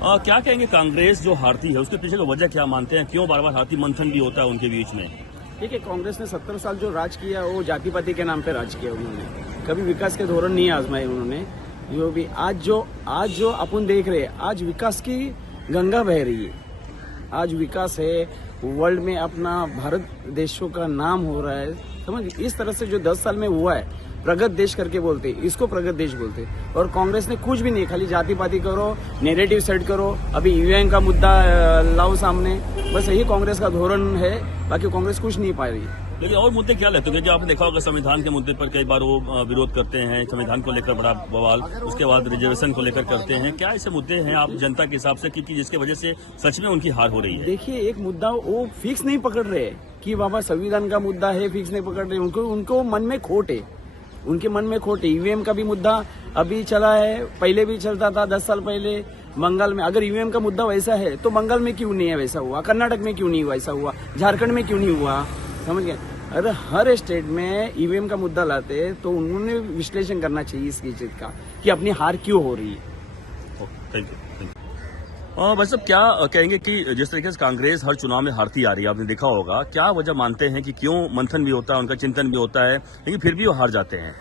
क्या कहेंगे कांग्रेस जो हारती है उसके पीछे का वजह क्या मानते हैं, क्यों बार बार हारती, मंथन भी होता है उनके बीच में? देखिए, कांग्रेस ने 70 साल जो राज किया वो जाति पाति के नाम पे राज किया उन्होंने, कभी विकास के धोरण नहीं आजमाए उन्होंने। जो भी आज जो अपन देख रहे हैं, आज विकास की गंगा बह रही है, आज विकास है, वर्ल्ड में अपना भारत देशों का नाम हो रहा है, समझ। इस तरह से जो 10 साल में हुआ है, प्रगत देश करके बोलते, इसको प्रगत देश बोलते। और कांग्रेस ने कुछ भी नहीं, खाली जाति पाति करो, नैरेटिव सेट करो, अभी ईवीएम का मुद्दा लाओ सामने, बस यही कांग्रेस का धोरण है, बाकी कांग्रेस कुछ नहीं पा रही है। लेकिन और मुद्दे क्या लगते हैं? क्योंकि आपने देखा होगा संविधान के मुद्दे पर कई बार वो विरोध करते हैं, संविधान को लेकर बड़ा बवाल, उसके बाद रिजर्वेशन को लेकर करते हैं। क्या ऐसे मुद्दे हैं आप जनता के हिसाब से कि जिसकी वजह से सच में उनकी हार हो रही है? देखिए, एक मुद्दा वो फिक्स नहीं पकड़ रहे कि बाबा संविधान का मुद्दा है, फिक्स नहीं पकड़ रहे, उनको मन में खोट है, उनके मन में खोट है। ईवीएम का भी मुद्दा अभी चला है, पहले भी चलता था 10 साल पहले बंगाल में। अगर ईवीएम का मुद्दा वैसा है तो बंगाल में क्यों नहीं है वैसा हुआ, कर्नाटक में क्यों नहीं वैसा हुआ, झारखंड में क्यों नहीं हुआ, समझ गए? अरे हर स्टेट में ईवीएम का मुद्दा लाते तो उन्होंने विश्लेषण करना चाहिए इसकी चीज का कि अपनी हार क्यों हो रही है। Thank you. बस अब क्या कहेंगे कि जिस तरीके से कांग्रेस हर चुनाव में हारती आ रही है, आपने देखा होगा, क्या वजह मानते हैं कि क्यों मंथन भी होता है, उनका चिंतन भी होता है, लेकिन फिर भी वो हार जाते हैं?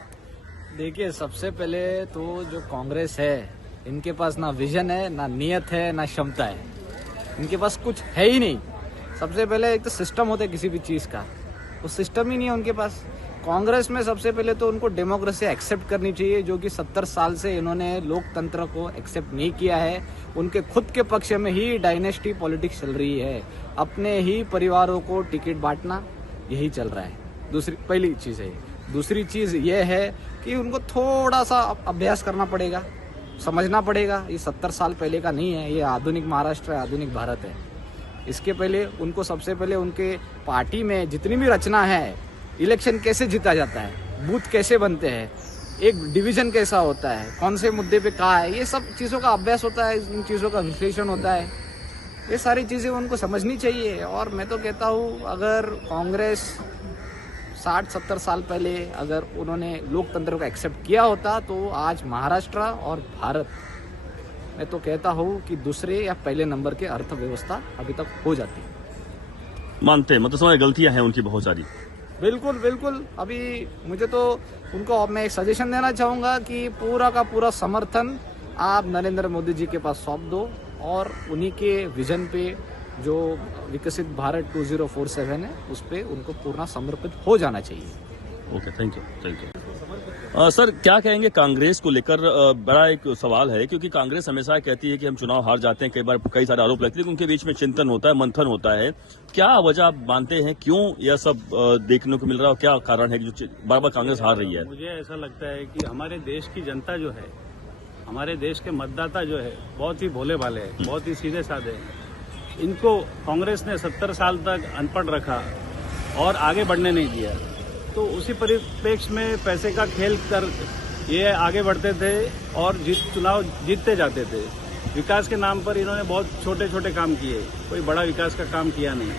देखिए, सबसे पहले तो जो कांग्रेस है, इनके पास ना विजन है, ना नियत है, ना क्षमता है, इनके पास कुछ है ही नहीं। सबसे पहले एक तो सिस्टम होता है किसी भी चीज का, वो सिस्टम ही नहीं है उनके पास। कांग्रेस में सबसे पहले तो उनको डेमोक्रेसी एक्सेप्ट करनी चाहिए, जो कि 70 साल से इन्होंने लोकतंत्र को एक्सेप्ट नहीं किया है। उनके खुद के पक्ष में ही डायनेस्टी पॉलिटिक्स चल रही है, अपने ही परिवारों को टिकट बांटना, यही चल रहा है। पहली चीज है। दूसरी चीज ये है कि उनको थोड़ा सा अभ्यास करना पड़ेगा, समझना पड़ेगा, ये 70 साल पहले का नहीं है, ये आधुनिक महाराष्ट्र है, आधुनिक भारत है। इसके पहले उनको सबसे पहले उनके पार्टी में जितनी भी रचना है, इलेक्शन कैसे जीता जाता है, बूथ कैसे बनते हैं, एक डिवीजन कैसा होता है, कौन से मुद्दे पे कहाँ है, ये सब चीज़ों का अभ्यास होता है, इन चीज़ों का विश्लेषण होता है। ये सारी चीज़ें उनको समझनी चाहिए। और मैं तो कहता हूँ, अगर कांग्रेस 60-70 साल पहले अगर उन्होंने लोकतंत्र को एक्सेप्ट किया होता तो आज महाराष्ट्र और भारत, मैं तो कहता हूँ कि दूसरे या पहले नंबर के अर्थव्यवस्था अभी तक हो जाती। मानते हैं, मतलब समझ गलतियां हैं उनकी बहुत सारी? बिल्कुल बिल्कुल। अभी मुझे तो उनको मैं एक सजेशन देना चाहूँगा कि पूरा का पूरा समर्थन आप नरेंद्र मोदी जी के पास सौंप दो और उन्हीं के विजन पे जो विकसित भारत 2047 है, उस पर उनको पूर्ण समर्पित हो जाना चाहिए। Okay, thank you. सर, क्या कहेंगे कांग्रेस को लेकर? बड़ा एक सवाल है, क्योंकि कांग्रेस हमेशा कहती है कि हम चुनाव हार जाते हैं, कई बार कई सारे आरोप लगते हैं कि उनके बीच में चिंतन होता है, मंथन होता है। क्या वजह आप मानते हैं, क्यों यह सब देखने को मिल रहा है और क्या कारण है कि जो बार बार कांग्रेस हार रही है? मुझे ऐसा लगता है कि हमारे देश की जनता जो है, हमारे देश के मतदाता जो है, बहुत ही भोले भाले हैं, बहुत ही सीधे साधे हैं। इनको कांग्रेस ने 70 साल तक अनपढ़ रखा और आगे बढ़ने नहीं दिया, तो उसी परिप्रेक्ष्य में पैसे का खेल कर ये आगे बढ़ते थे और चुनाव जीतते जाते थे। विकास के नाम पर इन्होंने बहुत छोटे छोटे काम किए, कोई बड़ा विकास का काम किया नहीं।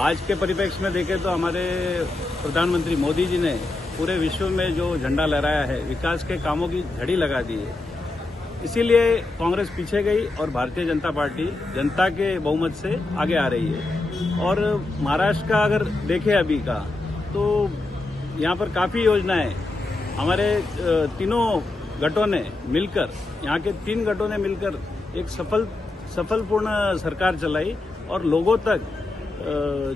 आज के परिप्रेक्ष्य में देखें तो हमारे प्रधानमंत्री मोदी जी ने पूरे विश्व में जो झंडा लहराया है, विकास के कामों की झड़ी लगा दी है। इसीलिए कांग्रेस पीछे गई और भारतीय जनता पार्टी जनता के बहुमत से आगे आ रही है। और महाराष्ट्र का अगर देखें अभी का, तो यहाँ पर काफ़ी योजनाएं हमारे तीनों गठों ने मिलकर, यहाँ के 3 गठों ने मिलकर एक सफलपूर्ण सरकार चलाई और लोगों तक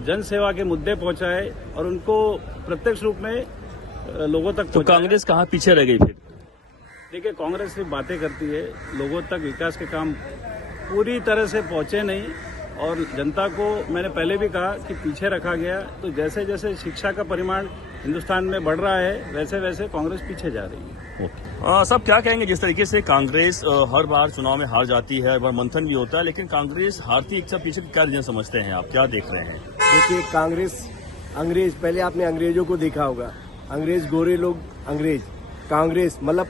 जन सेवा के मुद्दे पहुंचाए और उनको प्रत्यक्ष रूप में लोगों तक। तो कांग्रेस कहाँ पीछे रह गई फिर? देखिए, कांग्रेस सिर्फ बातें करती है, लोगों तक विकास के काम पूरी तरह से पहुंचे नहीं और जनता को मैंने पहले भी कहा कि पीछे रखा गया। तो जैसे जैसे शिक्षा का परिमाण हिंदुस्तान में बढ़ रहा है, वैसे वैसे कांग्रेस पीछे जा रही है। सब क्या कहेंगे, जिस तरीके से कांग्रेस हर बार चुनाव में हार जाती है, हर बार मंथन भी होता है, लेकिन कांग्रेस हारती एक सब पीछे क्या रीजन समझते हैं आप, क्या देख रहे हैं? देखिए, कांग्रेस अंग्रेज, पहले आपने अंग्रेजों को देखा होगा, अंग्रेज गोरे लोग अंग्रेज, कांग्रेस मतलब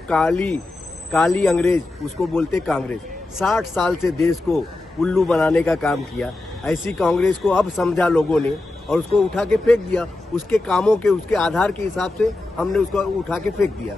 काली अंग्रेज, उसको बोलते कांग्रेस। 60 साल से देश को उल्लू बनाने का काम किया। ऐसी कांग्रेस को अब समझा लोगों ने और उसको उठा के फेंक दिया। उसके कामों के, उसके आधार के हिसाब से हमने उसको उठा के फेंक दिया।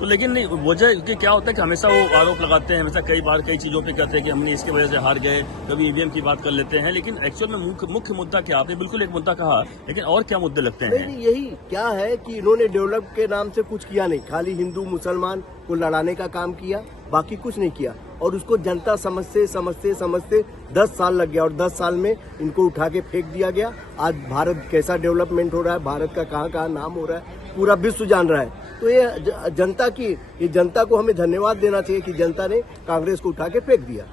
तो लेकिन नहीं, वजह कि क्या होता है कि हमेशा वो आरोप लगाते हैं, हमेशा कई बार कई चीजों पे कहते हैं कि हमने इसकी वजह से हार गए, कभी ईवीएम की बात कर लेते हैं, लेकिन एक्चुअल में मुख्य मुद्दा क्या, आपने बिल्कुल एक मुद्दा कहा, लेकिन और क्या मुद्दे लगते हैं? नहीं, यही क्या है कि इन्होंने डेवलप के नाम से कुछ किया नहीं, खाली हिंदू मुसलमान को लड़ाने का काम किया, बाकी कुछ नहीं किया। और उसको जनता समझते 10 साल लग गया और 10 साल में इनको उठा के फेंक दिया गया। आज भारत कैसा डेवलपमेंट हो रहा है, भारत का कहाँ कहाँ नाम हो रहा है, पूरा विश्व जान रहा है। तो ये जनता को हमें धन्यवाद देना चाहिए कि जनता ने कांग्रेस को उठा के फेंक दिया।